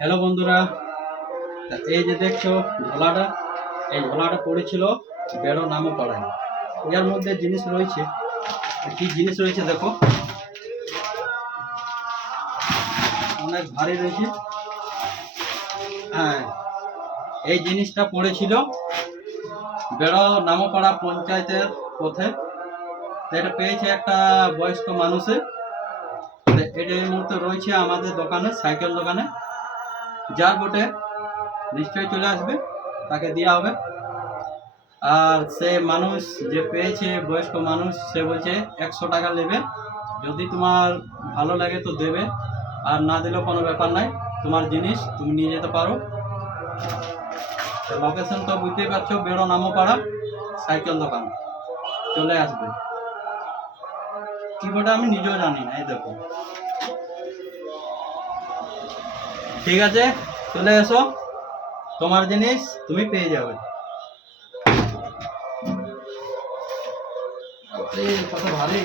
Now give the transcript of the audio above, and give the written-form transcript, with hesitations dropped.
Hello বন্ধুরা, এই যে দেখছো ঝোলাটা, এই ঝোলাটা পড়েছিল বেড়ো নামও পাড়ায়। এর মধ্যে জিনিস রয়েছে, কি জিনিস রয়েছে দেখো, অনেক ভারী রয়েছে। হ্যাঁ, এই জিনিসটা পড়েছিল বেড়ো নামপাড়া পঞ্চায়েতের পথে। এটা পেয়েছে একটা বয়স্ক মানুষে। এটা এই মুহূর্তে রয়েছে আমাদের দোকানে, সাইকেল দোকানে। যার বটে নিশ্চয়ই চলে আসবে, তাকে দেওয়া হবে। আর সে মানুষ যে পেয়েছে, বয়স্ক মানুষ, সে বলছে 100 টাকা নেবে। যদি তোমার ভালো লাগে তো দেবে, আর না দিলেও কোনো ব্যাপার নাই, তোমার জিনিস তুমি নিয়ে যেতে পারো। লোকেশন তো বুঝতেই পারছো, বেড়ো নামপাড়া সাইকেল দোকান। চলে আসবে। কি বটে আমি নিজেও জানি না, এই দেখো। ঠিক আছে, চলে এসো, তোমার জিনিস তুমি পেয়ে যাবে। কত ভারী।